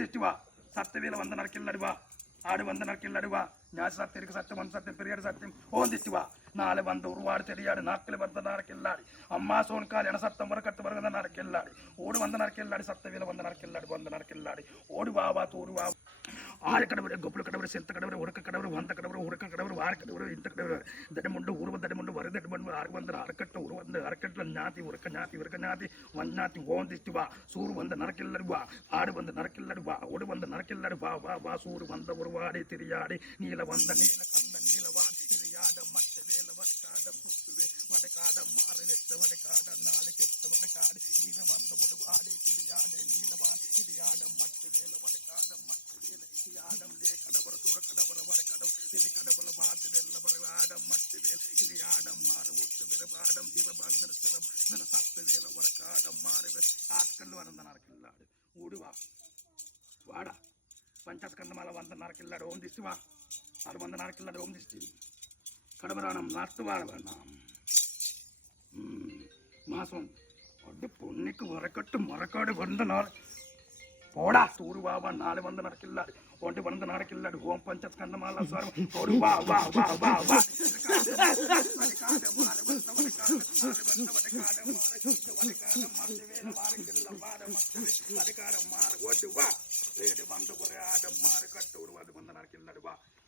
திஷ்டி வா சத்தவேல வந்த நரக்கில்லாடி வா ஆடு வந்த நரக்கில்லாடி வா ஞாசி சத்தியம் இருக்கு சத்தம் வந்து சத்தியம் பெரியாடு சத்தியம் ஓம் திஷ்டி வா நாளை வந்து உருவாடு தெரியாடு நாட்கள் வந்த நரக்கில்லாடி அம்மா சோன்கால் என சத்தம் வர கட்டு வருகிற நரக்கில்லாடி ஓடு வந்த நரக்கில்லாடி சத்தவேல வந்த நரக்கில்லாடி ஓடு வா வா தூரு வா ஆறு கடவுள் கொப்புள் கடவுள் செத்த கடவுள் உடக்க கடவுள் வந்த கடவுள் உடக்க கடவுள் வார கடவுள் இந்த கடவுள் தடமுண்டு உருவ தடமுண்டு வரு தடமுண்டு ஆறு வந்து அறக்கட்டு உருவந்து அறக்கட்டில் ஞாத்தி உருக்க ஞாத்தி வஞ்ஞாத்தி ஓம் திஷ்டி வா சூறு வந்த நரக்கில்லாடி வா ஆடு வந்து நரக்கில்லாடி வா ஓடு வந்து நரக்கில்லாடி வா வா வா சூறு வந்த உருவாடி திரியாடி நீல வந்த நீல கந்த நீலவாடி திரியாட மட்ட வேல வடக்காட புத்துவே வடக்காட மாறு வெட்ட வடக்காட நாளை கெட்ட வடக்காடு ஈர வந்த ஒடுவாடி திரியாட நீலவான் திரியாட மட்ட வேல வடக்காட மட்ட வேல யாடம் லே கடவர தூர கடவர வர கடவு திரி கடவுள வாத்து வெல்ல வர ஆடம் மட்ட வேல் திரியாடம் மாறு ஒட்டு வேல பாடம் இர பந்தன சிரம் நன சத்த வேல வடக்காடம் மாறு ஆட்கள் வந்த நரக்கில்லாடு ஓடுவா வாடா பஞ்சஸ்கந்தமால வந்த நரக்கில்லாடு ஓம் திஷ்டி வா அது வந்த நரக்கில்லாடு ஓம் திஷ்டி கடவரானம் நாட்டு வாழ வேண்டாம் மாசம் அடி பொண்ணுக்கு வரக்கட்டு மரக்காடு வந்த நாள் போடா தூரு வா வா நாளை வந்த நடக்கில்லாடு ஒன்று வந்த நடக்கில்லாடு ஓம் பஞ்சஸ்கந்தமால ஸ்வரம் ஓடு வா வா வா வா வா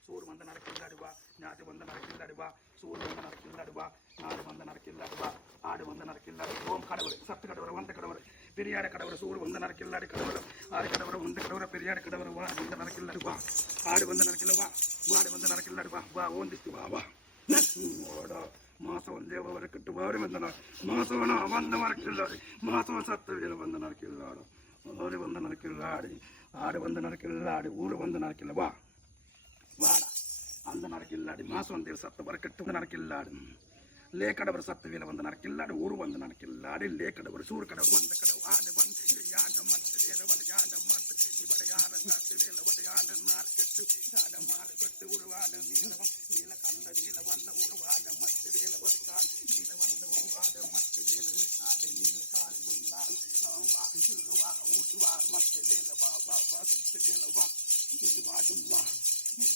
சூறு வந்து நடக்கில்லாடி வா ஞாத்தி வந்து நடக்கில்லாடி வா சூறு வந்து நடக்கில்லாடி வா நாடு வந்து நடக்கில்லாடி வா ஆடு வந்து நடக்கில்லாடி ஓம் கடவுள் சத்து கடவுள் வந்த கடவுள் பெரியாட கடவுள் சூறு வந்து நடக்கில்லாடி கடவுள் ஆடு கடவுள் வந்த கடவுள் பெரியாட கடவுள் வா வந்து நடக்கில்லாடி வா ஆடு வந்து நடக்கில்ல வா வாடு வந்து நடக்கில்லாடி வா வா ஓம் திஷ்டி வா வா ஓடா மாசம் வந்து வரக்கட்டு வாடி வந்த நாள் மாசம் வந்த மறக்கில்லாடி மாசம் சத்த வேலை வந்த நடக்கில்லாடு ஆடு வந்து நடக்கில்லாடி ஆடு வந்து நடக்கில்லாடி ஊரு வந்து நடக்கில்ல வா வாடா அந்த நடக்கில்லாடி மாசம் வந்து சத்த வரக்கட்டு நடக்கில்லாடு லே கடவுள் சத்த வேலை வந்து நடக்கில்லாடு ஊரு வந்து நடக்கில்லாடி லே கடவுள் சூறு கடவுள் வந்த கடவுள் ஆடு வந்து யாண்ட மட்டு வேலை வடையாண்ட மட்டு வடையாட சத்த வேலை வடையாண்ட நார்க்கெட்டு ஆட மாறு கட்டு உருவாட நீளவம் நீல கண்ட நீல வந்த உருவாட மட்டு வேலை வடைக்கால் நீல வந்த உருவாட மட்டு வேலை ஆடு நீல கால் வந்தால் வா வா ஊட்டு வா மட்டு வேலை வா வா வா சுத்து வேலை வா இது வாடும் வா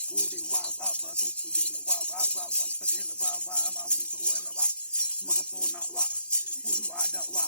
கூடி வா வா வா சுத்து வேலை வா வா வா வந்த வேலை வா வா வா வா மாசோனா வா உருவாட வா